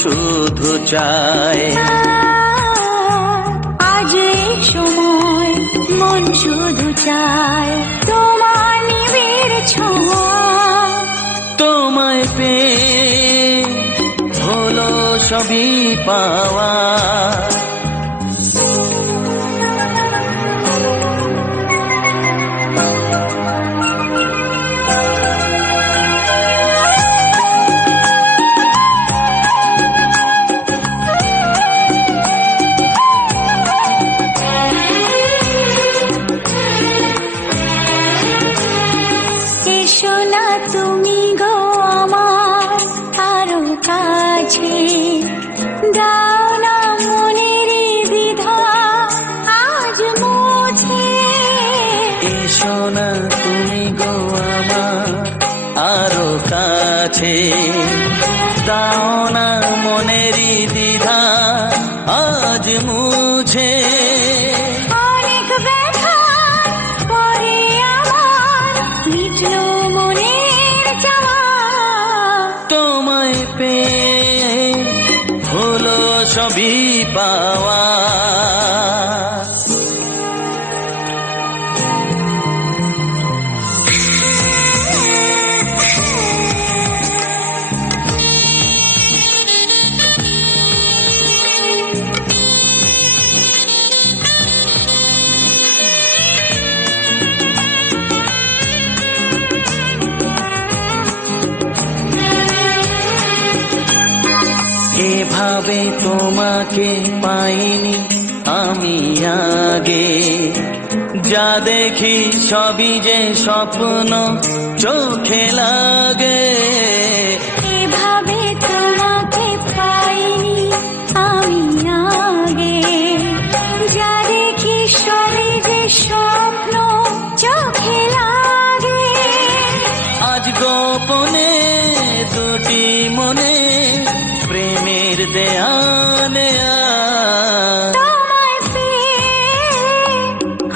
শুধু চায়। আজ এই সময় মন শুধু চায় তোমার নিবিড় ছোঁয়া। তোমায় পেয়ে হলো সবই পাওয়া। এসো না তুমি গো আমার আরো কাছে, দাও না মনের দ্বিধা আজ মুছে। এসো না তুমি গো আমার আরো কাছে, দাও না মনেরই দ্বিধা আজ মুছে। অনেক ব্যথা পরে আমার মিটলো মনের চাওয়া। তোমায় পেয়ে হলো সবই পাওয়া। এভাবে তোমাকে পাইনি আমি আগে, যা দেখি সবই যে স্বপ্ন চোখে লাগে। এভাবে তোমাকে পাইনি আমি আগে, যা দেখি সবই যে স্বপ্ন চোখে লাগে। আজ গোপনে দুটি মনে প্রেমের দেয়ালে তোমায় পেয়ে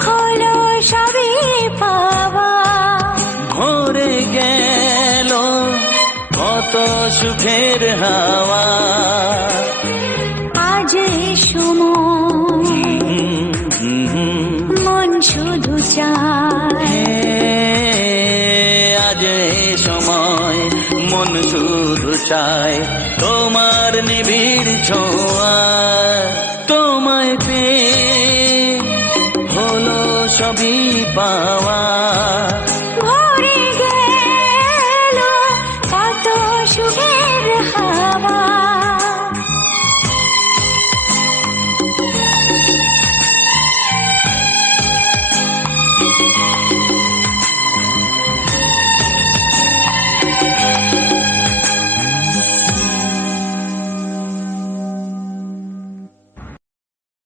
হলো সবই পাওয়া। ভরে গেল কত সুখের হাওয়া। আজ এই সময় মন শুধু চায়। আজ এই সময় মন শুধু চায় তোমার নিবিড় ছোঁয়া। তোমায় পেয়ে হলো সবই পাওয়া।